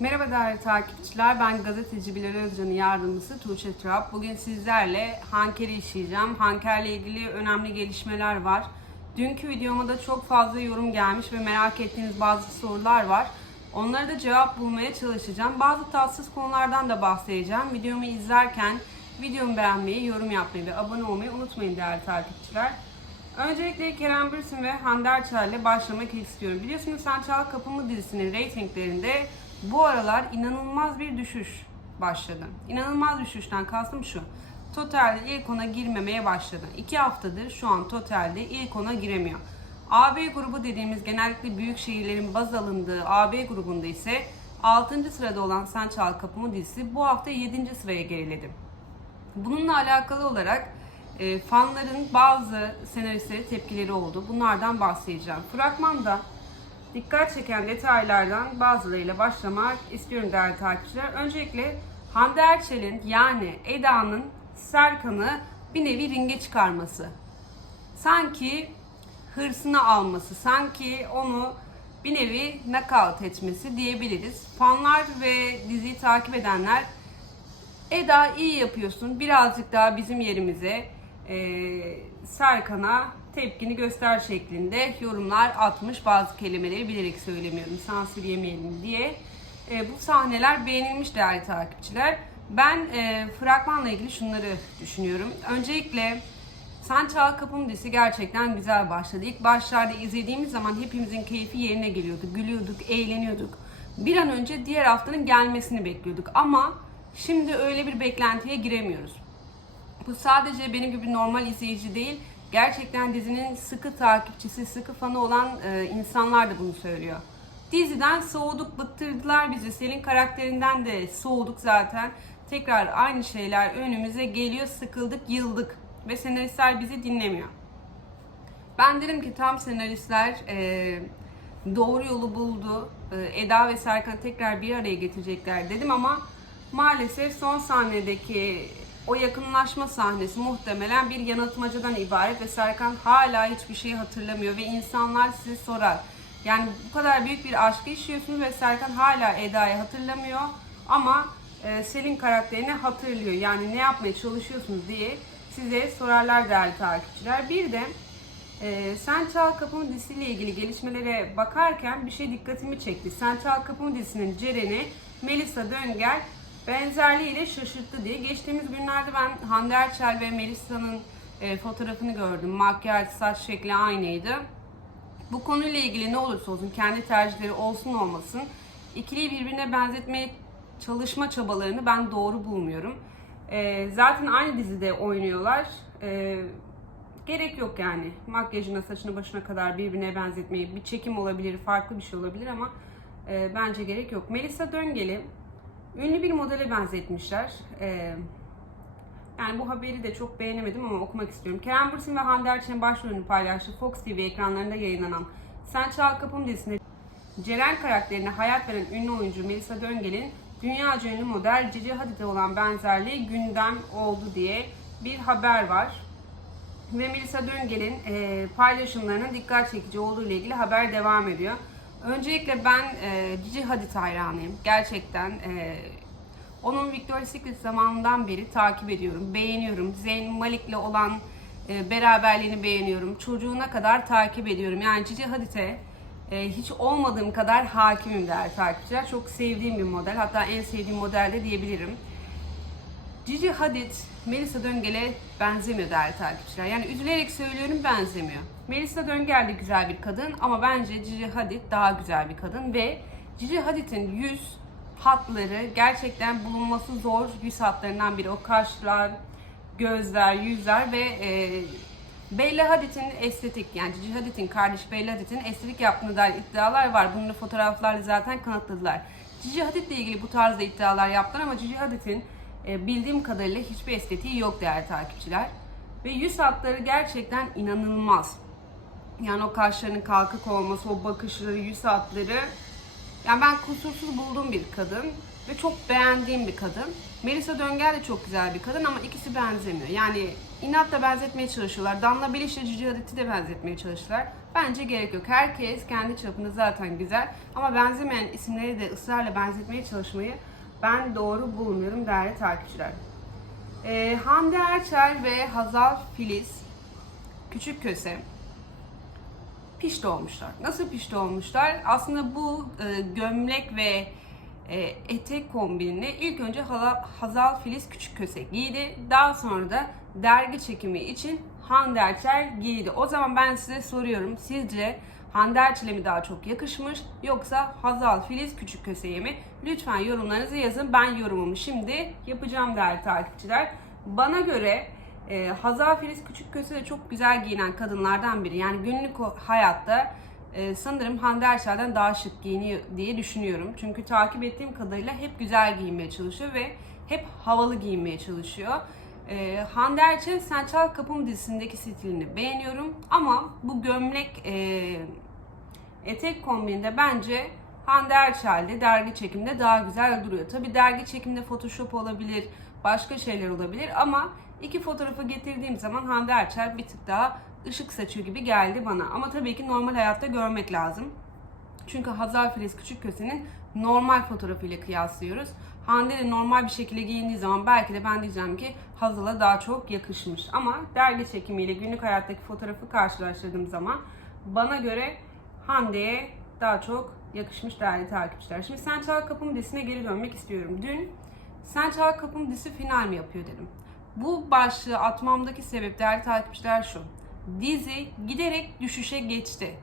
Merhaba değerli takipçiler. Ben gazeteci Bilal Özcan'ın yardımcısı Tuğçe Trap. Bugün sizlerle Hanker'i işleyeceğim. Hanker'le ilgili önemli gelişmeler var. Dünkü videoma da çok fazla yorum gelmiş ve merak ettiğiniz bazı sorular var. Onlara da cevap bulmaya çalışacağım. Bazı tatsız konulardan da bahsedeceğim. Videomu izlerken videomu beğenmeyi, yorum yapmayı ve abone olmayı unutmayın değerli takipçiler. Öncelikle Kerem Bürsin ve Hande Erçel ile başlamak istiyorum. Biliyorsunuz Sen Çal Kapımı dizisinin reytinglerinde bu aralar inanılmaz bir düşüş başladı. İnanılmaz düşüşten kastım şu. Totalde ilk ona girmemeye başladı. İki haftadır şu an totalde ilk ona giremiyor. AB grubu dediğimiz genellikle büyük şehirlerin baz alındığı AB grubunda ise 6. sırada olan Sen Çal Kapımı dizisi bu hafta 7. sıraya geriledi. Bununla alakalı olarak e, fanların bazı senaristlere tepkileri oldu. Bunlardan bahsedeceğim. Fragmanda dikkat çeken detaylardan bazılarıyla başlamak istiyorum değerli takipçiler. Öncelikle Hande Erçel'in yani Eda'nın Serkan'ı bir nevi ringe çıkarması. Sanki hırsını alması, sanki onu bir nevi knockout etmesi diyebiliriz. Fanlar ve diziyi takip edenler Eda iyi yapıyorsun. Birazcık daha bizim yerimize e, Serkan'a tepkini göster şeklinde yorumlar atmış. Bazı kelimeleri bilerek söylemiyorum. Sansür yemeyelim diye. E, bu sahneler beğenilmiş değerli takipçiler. Ben e, fragmanla ilgili şunları düşünüyorum. Öncelikle Sen Çal Kapım dizisi gerçekten güzel başladı. İlk başlarda izlediğimiz zaman hepimizin keyfi yerine geliyordu. Gülüyorduk, eğleniyorduk. Bir an önce diğer haftanın gelmesini bekliyorduk. Ama şimdi öyle bir beklentiye giremiyoruz. Bu sadece benim gibi normal izleyici değil, gerçekten dizinin sıkı takipçisi, sıkı fanı olan e, insanlar da bunu söylüyor. Diziden soğuduk, bıktırdılar bizi. Selin karakterinden de soğuduk zaten. Tekrar aynı şeyler önümüze geliyor, sıkıldık, yıldık ve senaristler bizi dinlemiyor. Ben derim ki tam senaristler e, doğru yolu buldu. E, Eda ve Serkan tekrar bir araya getirecekler dedim ama maalesef son sahnedeki o yakınlaşma sahnesi muhtemelen bir yanıltmacadan ibaret ve Serkan hala hiçbir şeyi hatırlamıyor ve insanlar sizi sorar. Yani bu kadar büyük bir aşkı yaşıyorsunuz ve Serkan hala Eda'yı hatırlamıyor ama e, Selin karakterini hatırlıyor. Yani ne yapmaya çalışıyorsunuz diye size sorarlar değerli takipçiler. Bir de ee, Sen Çal Kapımı dizisiyle ilgili gelişmelere bakarken bir şey dikkatimi çekti. Sen Çal Kapımı dizisinin Ceren'i Melisa Döngel benzerliğiyle şaşırttı diye. Geçtiğimiz günlerde ben Hande Erçel ve Melisa'nın e, fotoğrafını gördüm. Makyaj, saç şekli aynıydı. Bu konuyla ilgili ne olursa olsun kendi tercihleri olsun olmasın ikiliyi birbirine benzetmeye çalışma çabalarını ben doğru bulmuyorum. Ee, zaten aynı dizide oynuyorlar. Ee, gerek yok yani. Makyajına, saçına, başına kadar birbirine benzetmeyi. Bir çekim olabilir, farklı bir şey olabilir ama e, bence gerek yok. Melisa Döngel'i ünlü bir modele benzetmişler. E, yani bu haberi de çok beğenemedim ama okumak istiyorum. Kerem Bürsin ve Hande Erçel'in başrolünü paylaştığı Fox TV ekranlarında yayınlanan Sen Çal Kapım dizisinde Ceren karakterine hayat veren ünlü oyuncu Melisa Döngel'in dünyaca ünlü model Cici Hadid'e olan benzerliği gündem oldu diye bir haber var. Ve Melisa Döngel'in e, paylaşımlarının dikkat çekici olduğu ile ilgili haber devam ediyor. Öncelikle ben e, Cici Hadid hayranıyım. Gerçekten e, onun Victoria's Secret zamanından beri takip ediyorum, beğeniyorum. Zeyn Malik'le olan e, beraberliğini beğeniyorum. Çocuğuna kadar takip ediyorum. Yani Cici Hadid'e e, hiç olmadığım kadar hakimim değerli takipçiler. Çok sevdiğim bir model. Hatta en sevdiğim model de diyebilirim. Cici Hadid, Melisa Döngel'e benzemiyor değerli takipçiler. Yani üzülerek söylüyorum benzemiyor. Melisa Döngel de güzel bir kadın ama bence Cici Hadid daha güzel bir kadın ve Cici Hadid'in yüz hatları gerçekten bulunması zor yüz hatlarından biri. O kaşlar, gözler, yüzler ve e, Bella Hadid'in estetik yani Cici Hadid'in kardeşi Bella Hadid'in estetik yaptığına dair iddialar var. Bunları fotoğraflarla zaten kanıtladılar. Cici Hadid'le ilgili bu tarzda iddialar yaptılar ama Cici Hadid'in e, bildiğim kadarıyla hiçbir estetiği yok değerli takipçiler. Ve yüz hatları gerçekten inanılmaz. Yani o kaşlarının kalkık olması, o bakışları, yüz hatları. Yani ben kusursuz bulduğum bir kadın ve çok beğendiğim bir kadın. Melisa Döngel de çok güzel bir kadın ama ikisi benzemiyor. Yani inatla benzetmeye çalışıyorlar. Danla Biliş'le Cici Hadid'i de benzetmeye çalıştılar. Bence gerek yok. Herkes kendi çapında zaten güzel. Ama benzemeyen isimleri de ısrarla benzetmeye çalışmayı ben doğru bulmuyorum değerli takipçiler. Ee, Hande Erçel ve Hazal Filiz Küçük Köse pişti olmuşlar. Nasıl pişti olmuşlar? Aslında bu e, gömlek ve e, etek kombinini ilk önce Hala- Hazal Filiz Küçük Köse giydi. Daha sonra da dergi çekimi için Hande Erçel giydi. O zaman ben size soruyorum. Sizce Hande Erçel'e mi daha çok yakışmış yoksa Hazal Filiz Küçük Köse'ye mi? Lütfen yorumlarınızı yazın. Ben yorumumu şimdi yapacağım değerli takipçiler. Bana göre e, Hazal Filiz Küçükköse de çok güzel giyinen kadınlardan biri. Yani günlük hayatta e, sanırım Hande Erçel'den daha şık giyiniyor diye düşünüyorum. Çünkü takip ettiğim kadarıyla hep güzel giyinmeye çalışıyor ve hep havalı giyinmeye çalışıyor. E, Hande Erçel'in Sen Çal Kapım dizisindeki stilini beğeniyorum ama bu gömlek e, etek kombininde bence Hande Erçel'de dergi çekimde daha güzel duruyor. Tabi dergi çekimde Photoshop olabilir, başka şeyler olabilir ama iki fotoğrafı getirdiğim zaman Hande Erçel bir tık daha ışık saçıyor gibi geldi bana. Ama tabii ki normal hayatta görmek lazım. Çünkü Hazal Filiz Küçükköse'nin normal fotoğrafıyla kıyaslıyoruz. Hande de normal bir şekilde giyindiği zaman belki de ben diyeceğim ki Hazal'a daha çok yakışmış. Ama dergi çekimiyle günlük hayattaki fotoğrafı karşılaştırdığım zaman bana göre Hande'ye daha çok yakışmış değerli takipçiler. Şimdi Sen Çal Kapım dizisine geri dönmek istiyorum. Dün Sen Çal Kapım dizisi final mi yapıyor dedim. Bu başlığı atmamdaki sebep değerli takipçiler şu. Dizi giderek düşüşe geçti.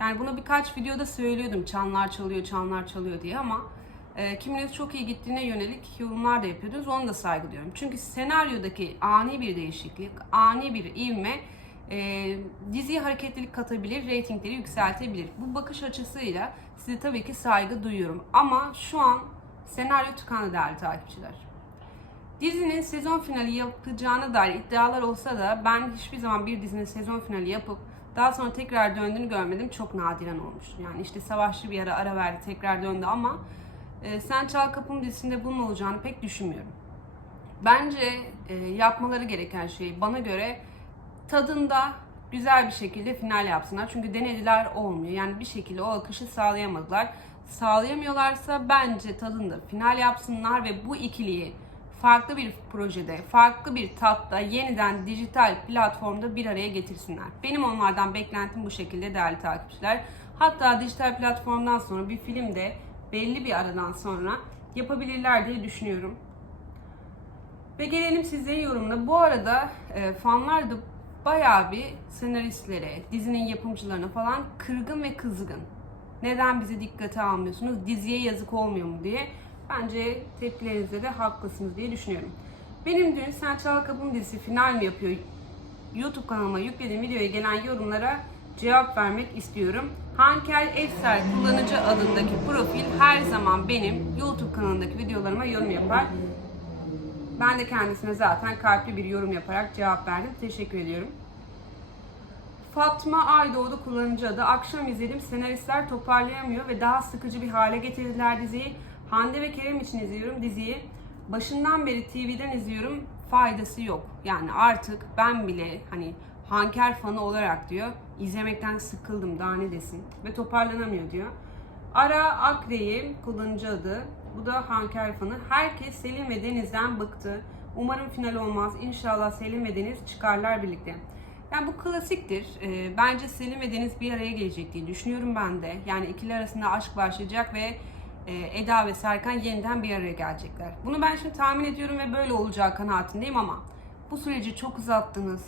Yani bunu birkaç videoda söylüyordum. Çanlar çalıyor, çanlar çalıyor diye ama e, kiminiz çok iyi gittiğine yönelik yorumlar da yapıyordunuz. Onu da saygı duyuyorum. Çünkü senaryodaki ani bir değişiklik, ani bir ivme e, diziye hareketlilik katabilir, reytingleri yükseltebilir. Bu bakış açısıyla size tabii ki saygı duyuyorum. Ama şu an senaryo tıkandı değerli takipçiler. Dizinin sezon finali yapacağına dair iddialar olsa da ben hiçbir zaman bir dizinin sezon finali yapıp daha sonra tekrar döndüğünü görmedim. Çok nadiren olmuş. Yani işte Savaşçı bir ara ara verdi tekrar döndü ama e, Sen Çal Kapım dizisinde bunun olacağını pek düşünmüyorum. Bence e, yapmaları gereken şey bana göre tadında güzel bir şekilde final yapsınlar. Çünkü denediler olmuyor. Yani bir şekilde o akışı sağlayamadılar. Sağlayamıyorlarsa bence tadında final yapsınlar ve bu ikiliyi farklı bir projede, farklı bir tatta yeniden dijital platformda bir araya getirsinler. Benim onlardan beklentim bu şekilde değerli takipçiler. Hatta dijital platformdan sonra bir film de belli bir aradan sonra yapabilirler diye düşünüyorum. Ve gelelim sizlerin yorumuna. Bu arada e, fanlar da bayağı bir senaristlere, dizinin yapımcılarına falan kırgın ve kızgın. Neden bizi dikkate almıyorsunuz, diziye yazık olmuyor mu diye. Bence tepkilerinizde de haklısınız diye düşünüyorum. Benim dün Sen Çal dizisi final mi yapıyor? YouTube kanalıma yüklediğim videoya gelen yorumlara cevap vermek istiyorum. Hankel Efsel kullanıcı adındaki profil her zaman benim YouTube kanalındaki videolarıma yorum yapar. Ben de kendisine zaten kalpli bir yorum yaparak cevap verdim. Teşekkür ediyorum. Fatma Aydoğdu kullanıcı adı. Akşam izledim. Senaristler toparlayamıyor ve daha sıkıcı bir hale getirdiler diziyi. Hande ve Kerem için izliyorum diziyi. Başından beri TV'den izliyorum. Faydası yok. Yani artık ben bile hani Hanker fanı olarak diyor. izlemekten sıkıldım daha ne desin. Ve toparlanamıyor diyor. Ara Akre'yi kullanıcı adı. Bu da Hanker fanı. Herkes Selim ve Deniz'den bıktı. Umarım final olmaz. İnşallah Selim ve Deniz çıkarlar birlikte. Yani bu klasiktir. Ee, bence Selim ve Deniz bir araya gelecek diye düşünüyorum ben de. Yani ikili arasında aşk başlayacak ve e, Eda ve Serkan yeniden bir araya gelecekler. Bunu ben şimdi tahmin ediyorum ve böyle olacağı kanaatindeyim ama bu süreci çok uzattınız.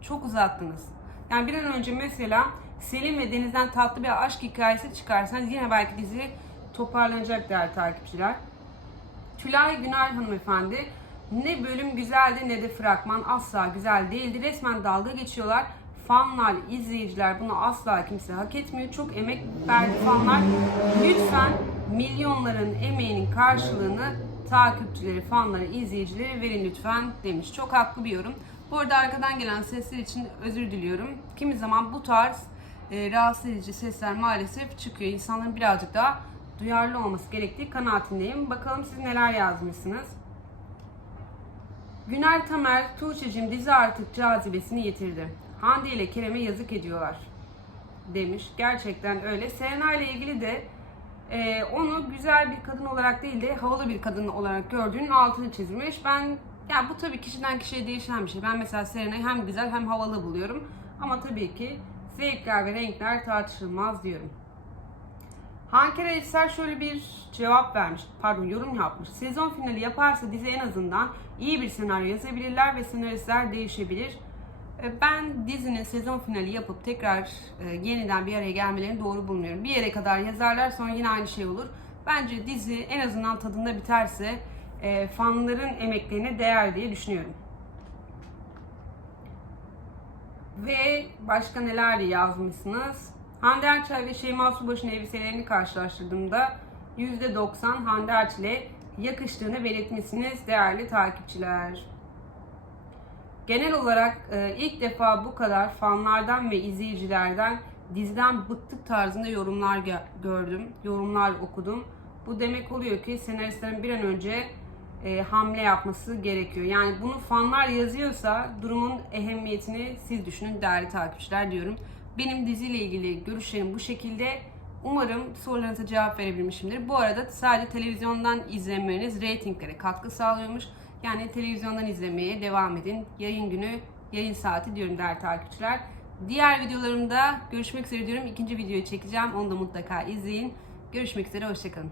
Çok uzattınız. Yani bir an önce mesela Selim ve Deniz'den tatlı bir aşk hikayesi çıkarsanız yine belki dizi toparlanacak değerli takipçiler. Tülay Günay hanımefendi ne bölüm güzeldi ne de fragman asla güzel değildi. Resmen dalga geçiyorlar. Fanlar, izleyiciler bunu asla kimse hak etmiyor. Çok emek verdi fanlar. Lütfen milyonların emeğinin karşılığını takipçileri, fanları, izleyicileri verin lütfen demiş. Çok haklı bir yorum. Bu arada arkadan gelen sesler için özür diliyorum. Kimi zaman bu tarz e, rahatsız edici sesler maalesef çıkıyor. İnsanların birazcık daha duyarlı olması gerektiği kanaatindeyim. Bakalım siz neler yazmışsınız. Güner Tamer, Tuğçe'cim dizi artık cazibesini yitirdi. Hande ile Kerem'e yazık ediyorlar demiş. Gerçekten öyle. Serena ile ilgili de e, onu güzel bir kadın olarak değil de havalı bir kadın olarak gördüğünün altını çizmiş. Ben ya bu tabii kişiden kişiye değişen bir şey. Ben mesela Serena'yı hem güzel hem havalı buluyorum. Ama tabii ki zevkler ve renkler tartışılmaz diyorum. Hankere Eser şöyle bir cevap vermiş, pardon yorum yapmış. Sezon finali yaparsa dizi en azından iyi bir senaryo yazabilirler ve senaristler değişebilir. E, Ben dizinin sezon finali yapıp tekrar e, yeniden bir araya gelmelerini doğru bulmuyorum. Bir yere kadar yazarlar sonra yine aynı şey olur. Bence dizi en azından tadında biterse e, fanların emeklerine değer diye düşünüyorum. Ve başka neler yazmışsınız? Hande Erçel ve Şeyma Subaşı'nın elbiselerini karşılaştırdığımda %90 Hande Erçel'e yakıştığını belirtmişsiniz değerli takipçiler. Genel olarak e, ilk defa bu kadar fanlardan ve izleyicilerden diziden bıktık tarzında yorumlar gö- gördüm, yorumlar okudum. Bu demek oluyor ki senaristlerin bir an önce e, hamle yapması gerekiyor. Yani bunu fanlar yazıyorsa durumun ehemmiyetini siz düşünün değerli takipçiler diyorum. Benim diziyle ilgili görüşlerim bu şekilde. Umarım sorularınıza cevap verebilmişimdir. Bu arada sadece televizyondan izlemeniz reytinglere katkı sağlıyormuş. Yani televizyondan izlemeye devam edin. Yayın günü, yayın saati diyorum değerli takipçiler. Diğer videolarımda görüşmek üzere diyorum. İkinci videoyu çekeceğim. Onu da mutlaka izleyin. Görüşmek üzere, hoşçakalın.